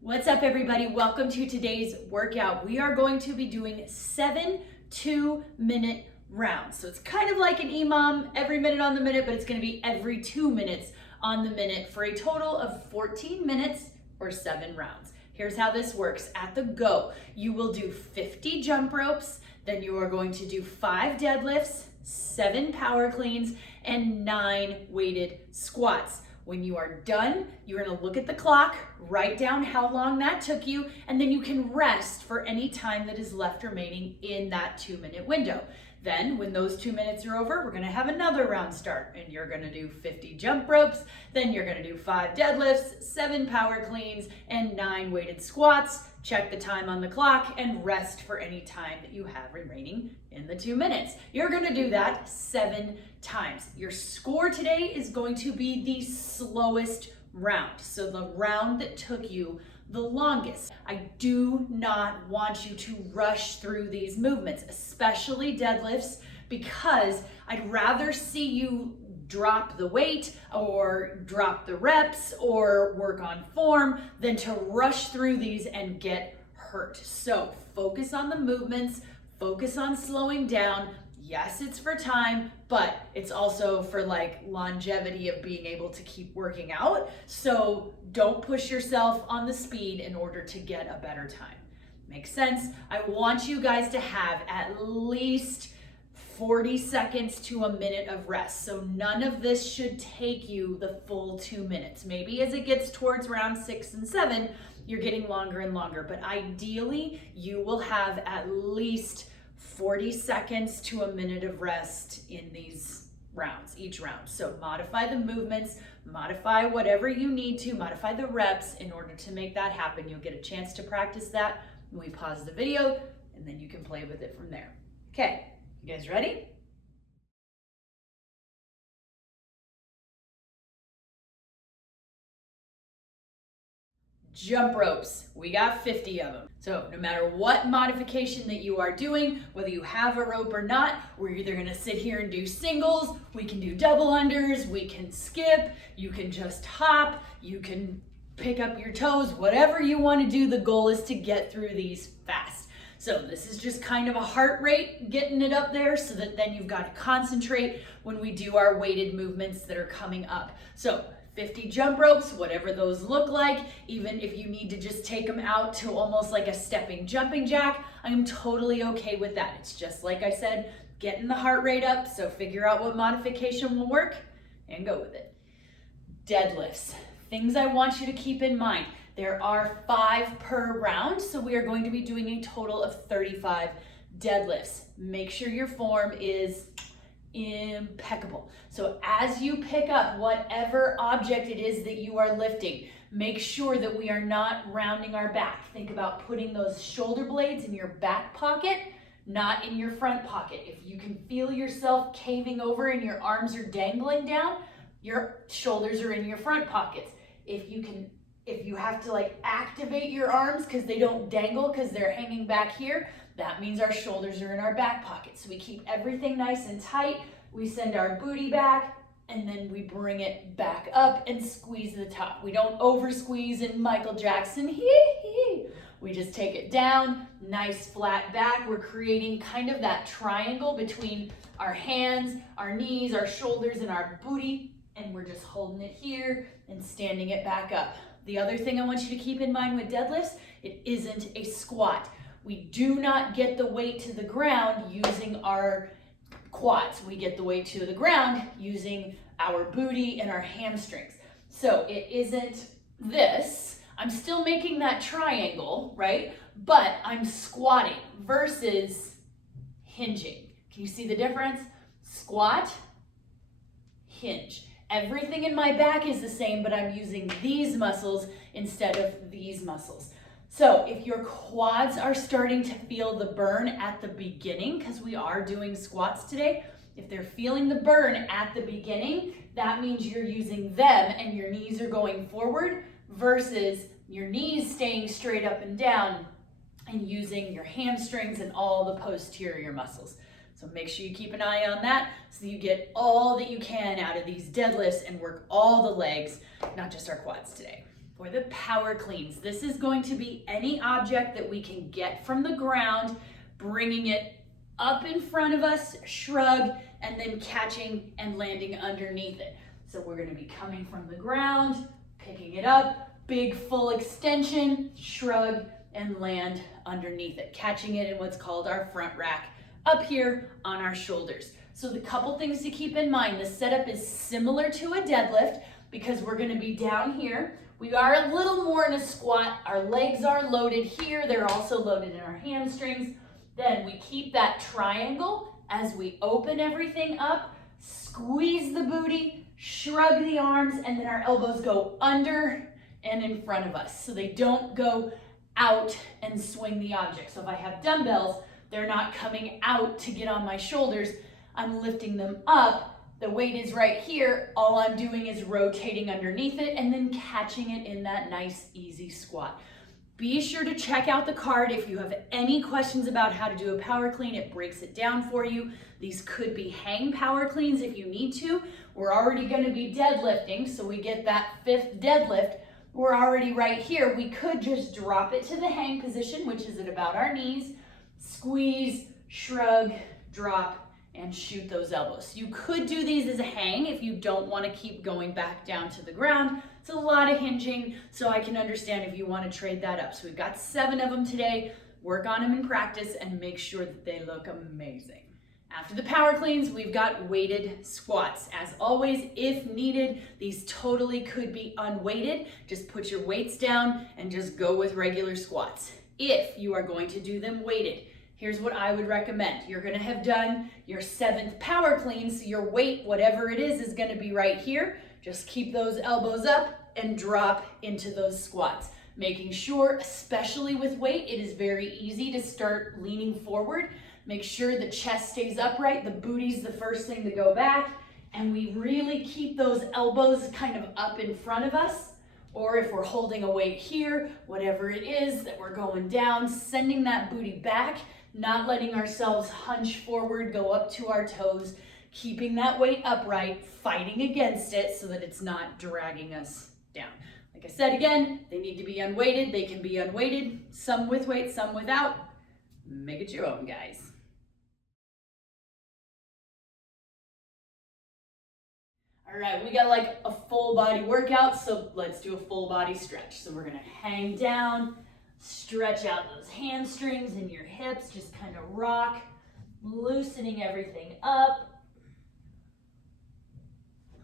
What's up, everybody? Welcome to today's workout. We are going to be doing 7 2-minute rounds. So it's kind of like an EMOM, every minute on the minute, but it's going to be every 2 minutes on the minute for a total of 14 minutes or 7 rounds. Here's how this works. At the go, you will do 50 jump ropes, then you are going to do 5 deadlifts, 7 power cleans, and 9 weighted squats. When you are done, you're gonna look at the clock, write down how long that took you, and then you can rest for any time that is left remaining in that 2-minute window. Then when those 2 minutes are over, we're gonna have another round start, and you're gonna do 50 jump ropes, then you're gonna do 5 deadlifts, 7 power cleans, and 9 weighted squats. Check the time on the clock and rest for any time that you have remaining in the 2 minutes. You're gonna do that 7 times. Your score today is going to be the slowest round. So the round that took you the longest. I do not want you to rush through these movements, especially deadlifts, because I'd rather see you drop the weight or drop the reps or work on form than to rush through these and get hurt. So focus on the movements, focus on slowing down. Yes, it's for time, but it's also for like longevity of being able to keep working out. So don't push yourself on the speed in order to get a better time. Makes sense? I want you guys to have at least 40 seconds to a minute of rest. So none of this should take you the full 2 minutes. Maybe as it gets towards round 6 and 7, you're getting longer and longer, but ideally you will have at least 40 seconds to a minute of rest in these rounds, each round. So modify the movements, modify whatever you need to, modify the reps in order to make that happen. You'll get a chance to practice that when we pause the video, and then you can play with it from there. Okay, you guys ready? Jump ropes, we got 50 of them. So no matter what modification that you are doing, whether you have a rope or not, we're either gonna sit here and do singles, we can do double unders, we can skip, you can just hop, you can pick up your toes, whatever you wanna do, the goal is to get through these fast. So this is just kind of a heart rate, getting it up there so that then you've got to concentrate when we do our weighted movements that are coming up. So 50 jump ropes, whatever those look like, even if you need to just take them out to almost like a stepping jumping jack, I'm totally okay with that. It's just like I said, getting the heart rate up, so figure out what modification will work and go with it. Deadlifts, things I want you to keep in mind. There are 5 per round, so we are going to be doing a total of 35 deadlifts. Make sure your form is impeccable. So as you pick up whatever object it is that you are lifting, make sure that we are not rounding our back. Think about putting those shoulder blades in your back pocket, not in your front pocket. If you can feel yourself caving over and your arms are dangling down, your shoulders are in your front pockets. If you have to like activate your arms because they don't dangle because they're hanging back here, that means our shoulders are in our back pockets. So we keep everything nice and tight. We send our booty back and then we bring it back up and squeeze the top. We don't over squeeze in Michael Jackson. We just take it down, nice flat back. We're creating kind of that triangle between our hands, our knees, our shoulders, and our booty. And we're just holding it here and standing it back up. The other thing I want you to keep in mind with deadlifts, it isn't a squat. We do not get the weight to the ground using our quads. We get the weight to the ground using our booty and our hamstrings. So it isn't this. I'm still making that triangle, right? But I'm squatting versus hinging. Can you see the difference? Squat, hinge. Everything in my back is the same, but I'm using these muscles instead of these muscles. So if your quads are starting to feel the burn at the beginning, because we are doing squats today, if they're feeling the burn at the beginning, that means you're using them and your knees are going forward versus your knees staying straight up and down and using your hamstrings and all the posterior muscles. So make sure you keep an eye on that so you get all that you can out of these deadlifts and work all the legs, not just our quads today. For the power cleans, this is going to be any object that we can get from the ground, bringing it up in front of us, shrug, and then catching and landing underneath it. So we're going to be coming from the ground, picking it up, big full extension, shrug, and land underneath it, catching it in what's called our front rack up here on our shoulders. So the couple things to keep in mind, the setup is similar to a deadlift because we're going to be down here. We are a little more in a squat. Our legs are loaded here. They're also loaded in our hamstrings. Then we keep that triangle as we open everything up, squeeze the booty, shrug the arms, and then our elbows go under and in front of us. So they don't go out and swing the object. So if I have dumbbells, they're not coming out to get on my shoulders. I'm lifting them up. The weight is right here. All I'm doing is rotating underneath it and then catching it in that nice, easy squat. Be sure to check out the card if you have any questions about how to do a power clean. It breaks it down for you. These could be hang power cleans if you need to. We're already going to be deadlifting, so we get that 5th deadlift. We're already right here. We could just drop it to the hang position, which is at about our knees. Squeeze, shrug, drop, and shoot those elbows. You could do these as a hang if you don't want to keep going back down to the ground. It's a lot of hinging, so I can understand if you want to trade that up. So we've got 7 of them today. Work on them in practice and make sure that they look amazing. After the power cleans, we've got weighted squats. As always, if needed, these totally could be unweighted. Just put your weights down and just go with regular squats. If you are going to do them weighted, here's what I would recommend. You're gonna have done your 7th power clean, so your weight, whatever it is gonna be right here. Just keep those elbows up and drop into those squats. Making sure, especially with weight, it is very easy to start leaning forward. Make sure the chest stays upright, the booty's the first thing to go back, and we really keep those elbows kind of up in front of us. Or if we're holding a weight here, whatever it is that we're going down, sending that booty back, not letting ourselves hunch forward, go up to our toes, keeping that weight upright, fighting against it so that it's not dragging us down. Like I said again, they need to be unweighted. They can be unweighted, some with weight, some without. Make it your own, guys. All right, we got like a full body workout, so let's do a full body stretch. So we're gonna hang down, stretch out those hamstrings and your hips, just kind of rock, loosening everything up,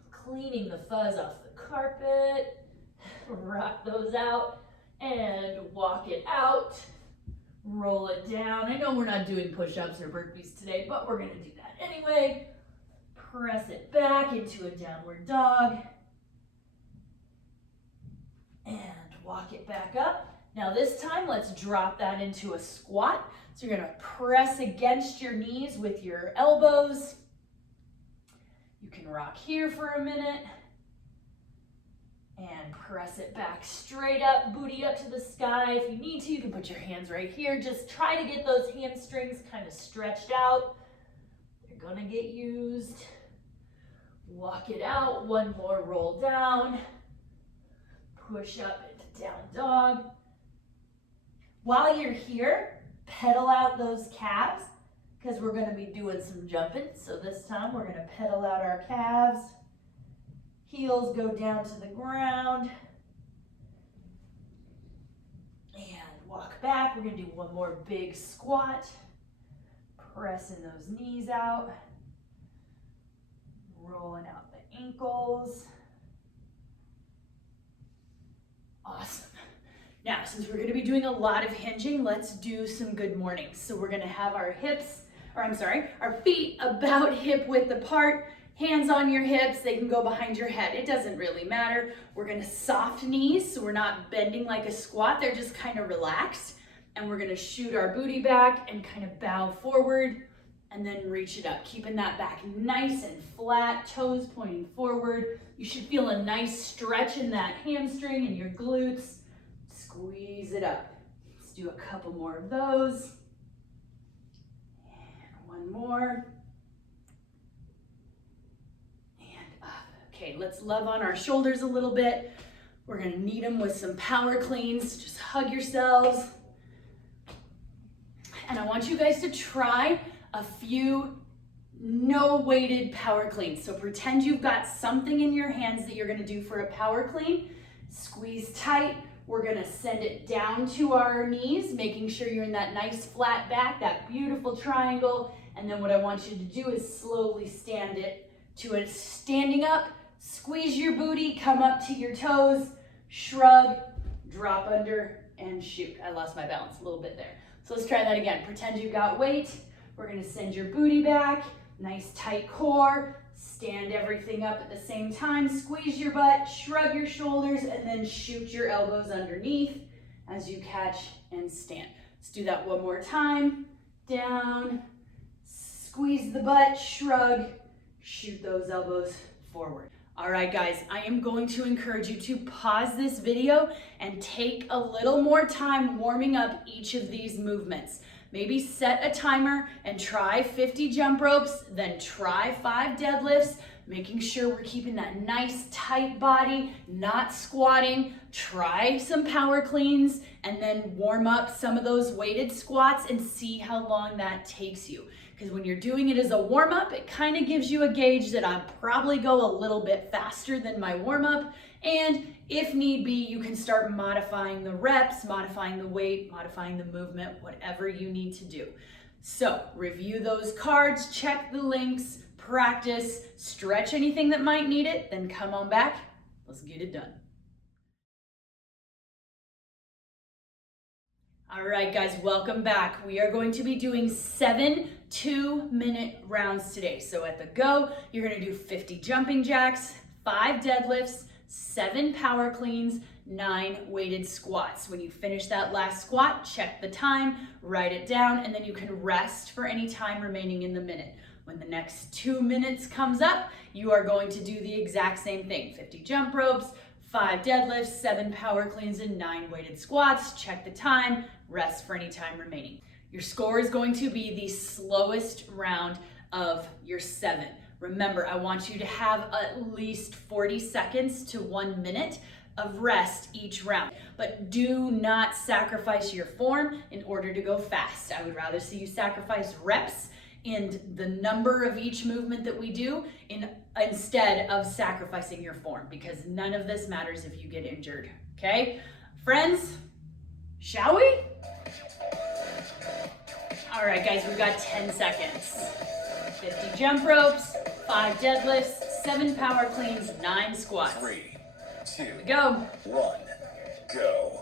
cleaning the fuzz off the carpet, rock those out, and walk it out, roll it down. I know we're not doing push-ups or burpees today, but we're gonna do that anyway. Press it back into a downward dog, and walk it back up. Now this time, let's drop that into a squat. So you're gonna press against your knees with your elbows. You can rock here for a minute and press it back straight up, booty up to the sky. If you need to, you can put your hands right here. Just try to get those hamstrings kind of stretched out. They're gonna get used. Walk it out, one more roll down. Push up into down dog. While you're here, pedal out those calves because we're going to be doing some jumping. So this time we're going to pedal out our calves. Heels go down to the ground. And walk back. We're going to do one more big squat. Pressing those knees out. Rolling out the ankles. Awesome. Now, since we're going to be doing a lot of hinging, let's do some good mornings. So we're going to have our our feet about hip width apart, hands on your hips. They can go behind your head. It doesn't really matter. We're going to soft knees, so we're not bending like a squat. They're just kind of relaxed. And we're going to shoot our booty back and kind of bow forward and then reach it up, keeping that back nice and flat, toes pointing forward. You should feel a nice stretch in that hamstring and your glutes. Squeeze it up. Let's do a couple more of those. And one more. And up. Okay, let's love on our shoulders a little bit. We're gonna need them with some power cleans. Just hug yourselves. And I want you guys to try a few no weighted power cleans. So pretend you've got something in your hands that you're gonna do for a power clean. Squeeze tight. We're gonna send it down to our knees, making sure you're in that nice flat back, that beautiful triangle. And then what I want you to do is slowly stand it to a standing up. Squeeze your booty, come up to your toes, shrug, drop under, and shoot. I lost my balance a little bit there. So let's try that again. Pretend you've got weight. We're gonna send your booty back, nice tight core, stand everything up at the same time, squeeze your butt, shrug your shoulders, and then shoot your elbows underneath as you catch and stand. Let's do that one more time. Down, squeeze the butt, shrug, shoot those elbows forward. All right, guys, I am going to encourage you to pause this video and take a little more time warming up each of these movements. Maybe set a timer and try 50 jump ropes, then try 5 deadlifts, making sure we're keeping that nice tight body, not squatting. Try some power cleans and then warm up some of those weighted squats and see how long that takes you. Because when you're doing it as a warm-up, it kind of gives you a gauge that I'll probably go a little bit faster than my warm-up. And if need be, you can start modifying the reps, modifying the weight, modifying the movement, whatever you need to do. So review those cards, check the links, practice, stretch anything that might need it, then come on back. Let's get it done. All right, guys, welcome back. We are going to be doing 7 2-minute rounds today. So at the go, you're gonna do 50 jumping jacks, 5 deadlifts, 7 power cleans, 9 weighted squats. When you finish that last squat, check the time, write it down, and then you can rest for any time remaining in the minute. When the next 2 minutes comes up, you are going to do the exact same thing. 50 jump ropes, 5 deadlifts, 7 power cleans, and 9 weighted squats. Check the time, rest for any time remaining. Your score is going to be the slowest round of your 7. Remember, I want you to have at least 40 seconds to 1 minute of rest each round, but do not sacrifice your form in order to go fast. I would rather see you sacrifice reps and the number of each movement that we do instead of sacrificing your form, because none of this matters if you get injured, okay? Friends, shall we? All right, guys, we've got 10 seconds. 50 jump ropes, 5 deadlifts, 7 power cleans, 9 squats. 3, 2, here we go. 1, go.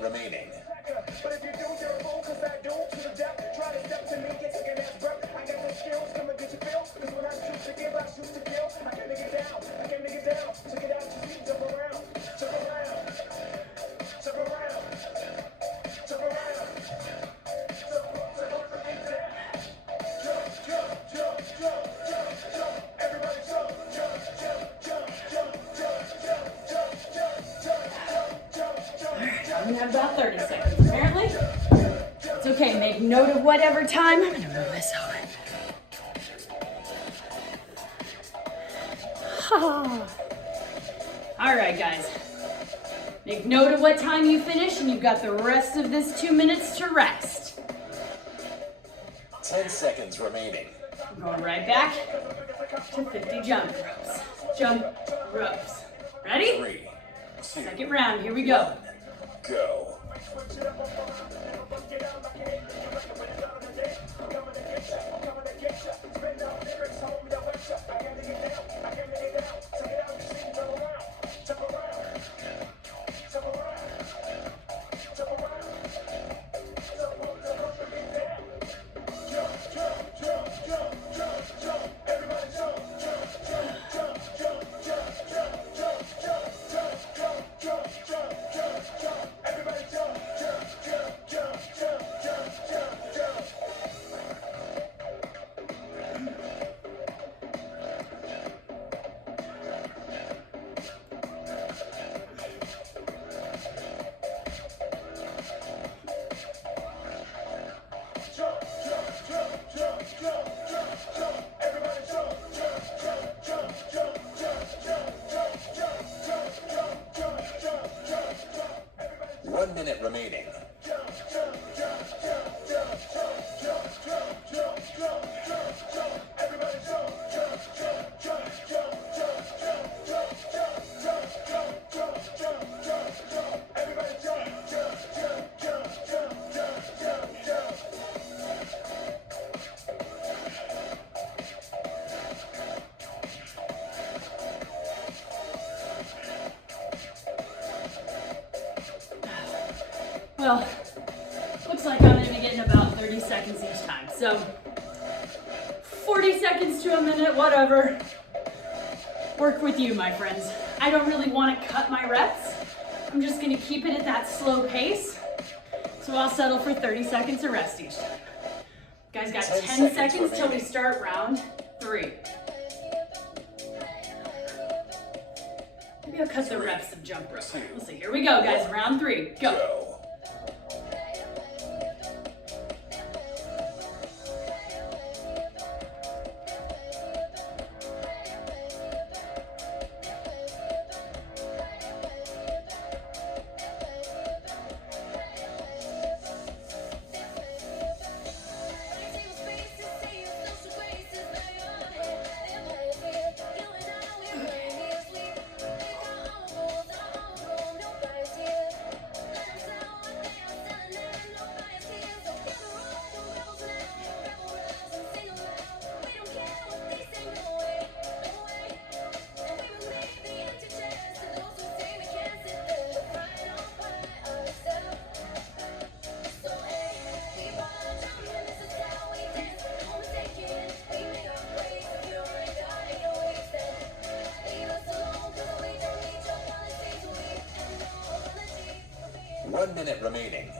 Remaining. But if you do, you're a fool, cause I do to the depth. Try to step to me, get taken ass breath. I got the skills, come and get your feel. Cause when I choose to give, I choose to kill. I can't make it down, I can't make it down. So get out your seat, jump around, jump around, jump around, jump around, jump, everybody jump, jump, jump, jump, jump, jump, jump, jump, jump, jump. We have about 30 seconds, apparently. It's okay, make note of whatever time. I'm gonna move this over. All right, guys. Make note of what time you finish, and you've got the rest of this 2 minutes to rest. 10 seconds remaining. Going right back to 50 jump ropes. Jump ropes. Ready? 3, Second round, here we go. Go. Remaining. Well, looks like I'm going to be getting about 30 seconds each time. So 40 seconds to a minute, whatever. Work with you, my friends. I don't really want to cut my reps. I'm just going to keep it at that slow pace. So I'll settle for 30 seconds of rest each time. Guys, got 10 seconds till we start round 3. Maybe I'll cut the reps of jump rope. Let's see. Here we go, guys. Round 3. Go. Minute remaining.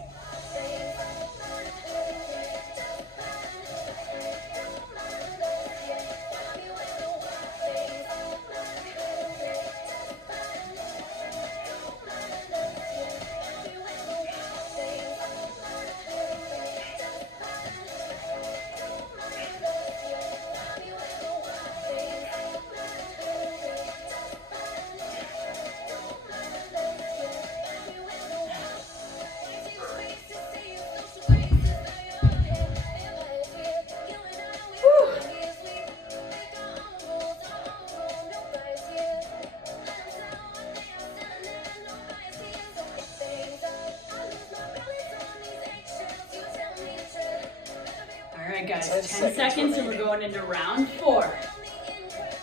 Guys, 10 seconds and we're going into round 4.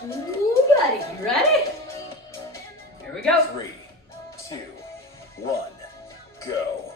Ooh, buddy, you ready? Here we go. 3, 2, 1, go.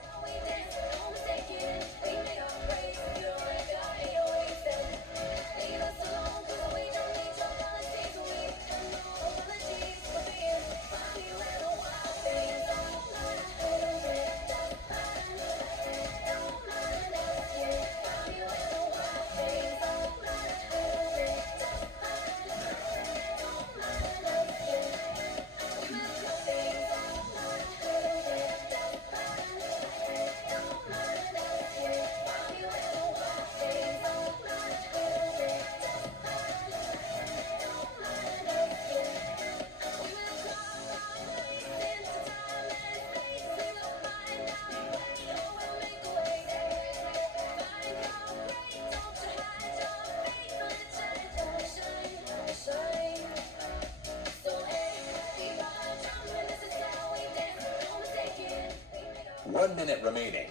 1 minute remaining.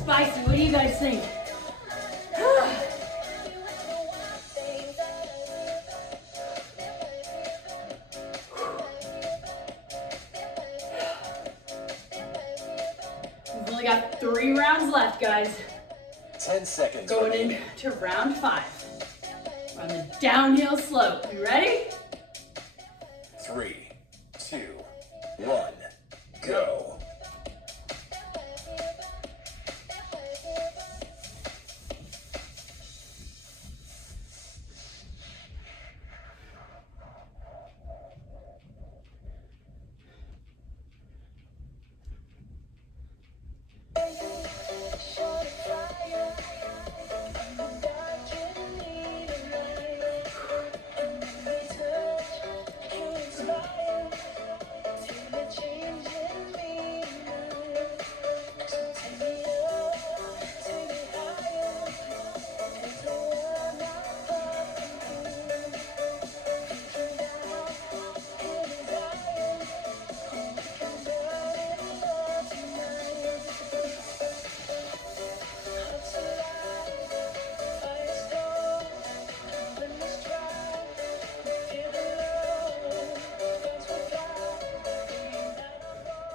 Spicy, what do you guys think? We've only got 3 rounds left, guys. 10 seconds Going remaining. into round 5. We're on the downhill slope. You ready? 3, 2, 1, go.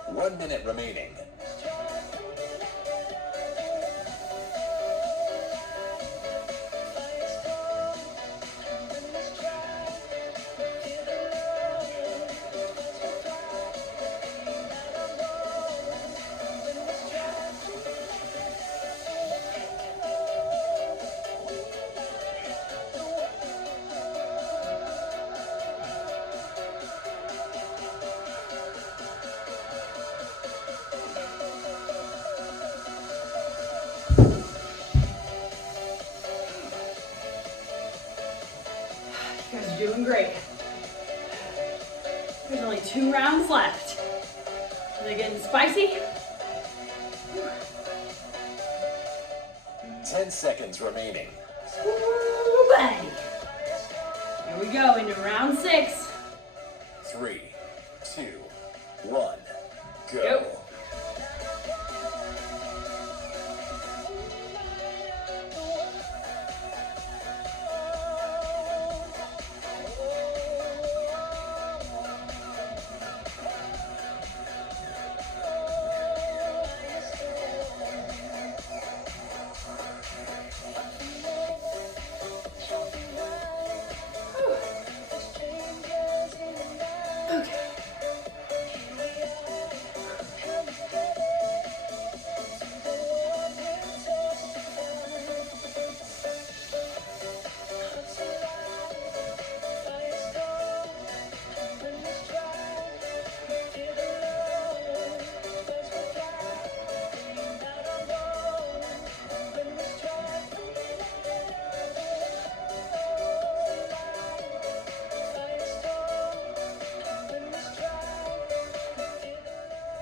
One minute remaining. You guys are doing great. There's only 2 rounds left. Are they getting spicy? 10 seconds remaining. Ooh, buddy. Here we go into round 6. 3, 2, 1, go. Go.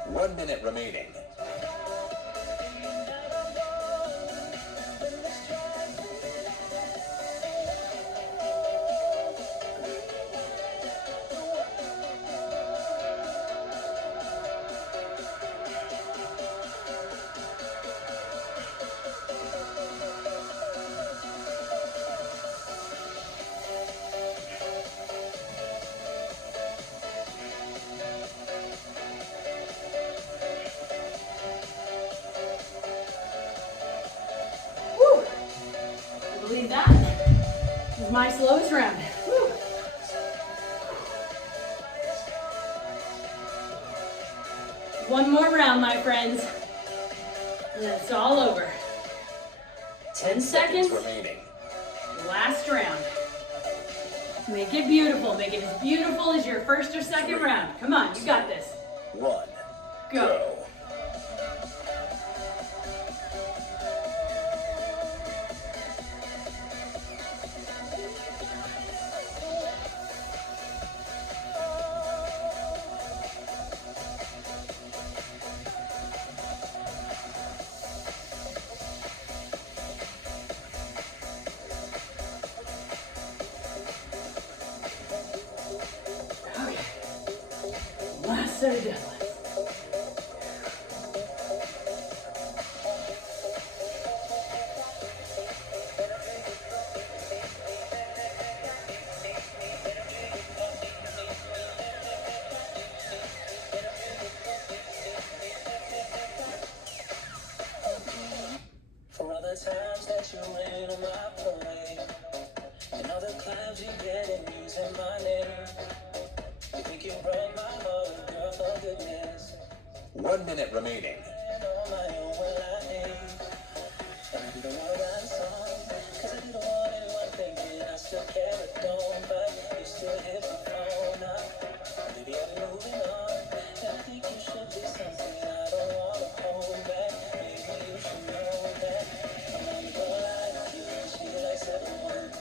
One minute remaining. Believe that. This is my slowest round. Woo. One more round, my friends. And it's all over. 10 seconds remaining. Last round. Make it beautiful. Make it as beautiful as your first or second round. Come on, you got this. 1, Go. Okay. Last set of deadlifts. For all the times that you rain on my parade, and all the climbs you get in using my name. You think you broke my heart, girl, for goodness. 1 minute remaining. And on my own, well, I hate. And I didn't want to write a song, cause I didn't want anyone thinking I still carried on, but you still hit the phone up. Maybe I've been moving on, and I think you should be something I don't want to hold back. Maybe you should know that I'm not gonna lie to you, she likes everyone.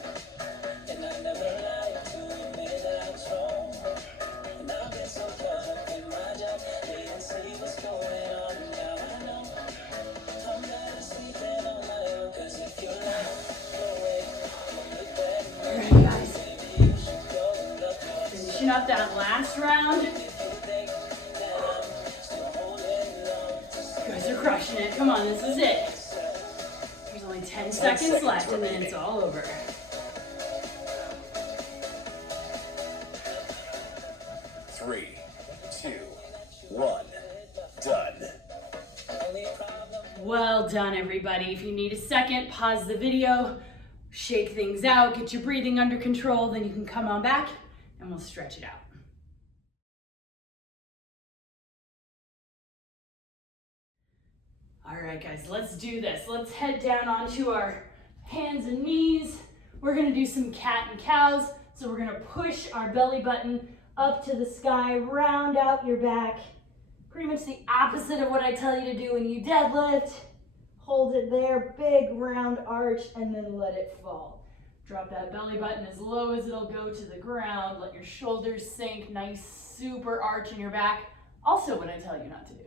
And I never lied to admit that I was wrong. And I've been so caught up in my job, they didn't see what's going on, and now I know I'm better sleeping on my own. Cause if you like the way you look back, Alright, guys. maybe you should go and look up. Finishing up that last round. If you think that I'm still holding on to You guys are crushing it. Come on, this is it. There's only 10 seconds seconds left and then remaining. it's all over. 3, 2, 1. Done. Well done, everybody. If you need a second, pause the video, shake things out, get your breathing under control, then you can come on back and we'll stretch it out. All right, guys, let's do this. Let's head down onto our hands and knees. We're gonna do some cat and cows. So we're gonna push our belly button up to the sky, round out your back. Pretty much the opposite of what I tell you to do when you deadlift. Hold it there, big round arch, and then let it fall. Drop that belly button as low as it'll go to the ground. Let your shoulders sink, nice super arch in your back. Also what I tell you not to do.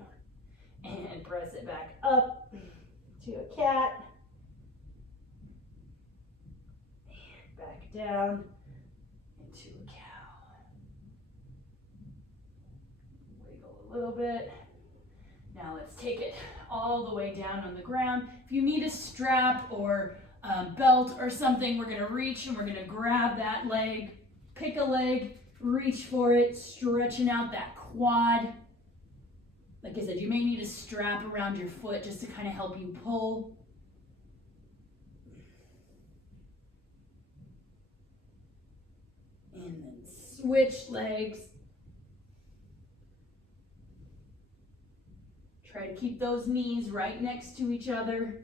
And press it back up to a cat. And back down into a cow. Wiggle a little bit. Now let's take it all the way down on the ground. If you need a strap or a belt or something, we're gonna reach and we're gonna grab that leg, pick a leg, reach for it, stretching out that quad. Like I said, you may need a strap around your foot just to kind of help you pull. And then switch legs. Try to keep those knees right next to each other.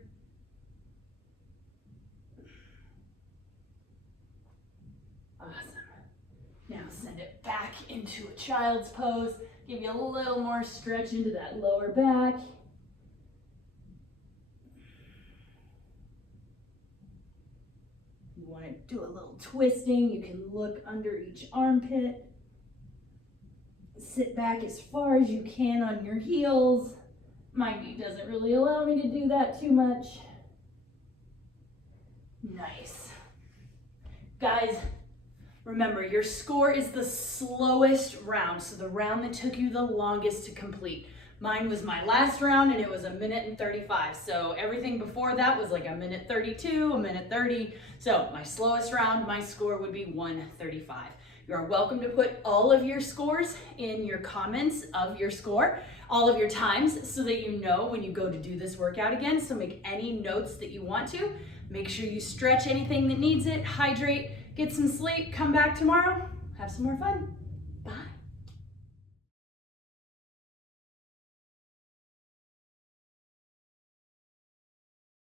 Awesome. Now send it back into a child's pose. Give you a little more stretch into that lower back. You want to do a little twisting, you can look under each armpit. Sit back as far as you can on your heels. My knee doesn't really allow me to do that too much. Nice. Guys, remember, your score is the slowest round, so the round that took you the longest to complete. Mine was my last round and it was 1 minute and 35. So everything before that was like 1 minute 32, 1 minute 30. So my slowest round, my score would be 1:35. You are welcome to put all of your scores in your comments of your score, all of your times, so that you know when you go to do this workout again. So make any notes that you want to. Make sure you stretch anything that needs it, hydrate, get some sleep, come back tomorrow, have some more fun.